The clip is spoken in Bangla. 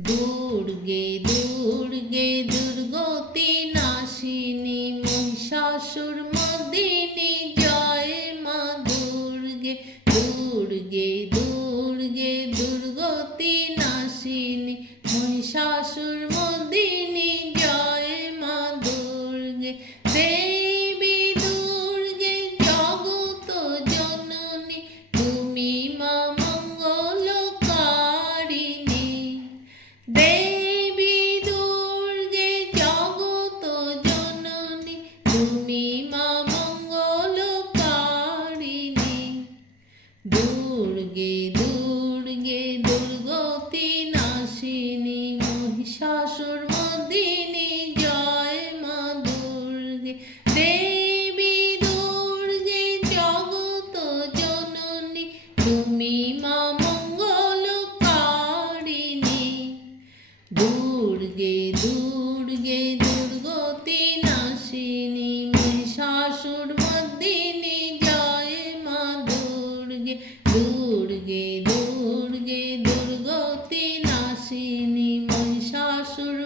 দুর্গে দুর্গে দুর্গতি নাশিনী মহিষাসুর মা দেবী জগত জননী তুমি দুর্গে দুর্গে দুর্গতি নাশিনী মহিষাসুর দুর্গে দুর্গে দুর্গতি নাশিনী শাশুর মদিনী যায় মা দুর্গে। দুর্গে দুর্গে দুর্গতি নাশিনী মহিষাসুর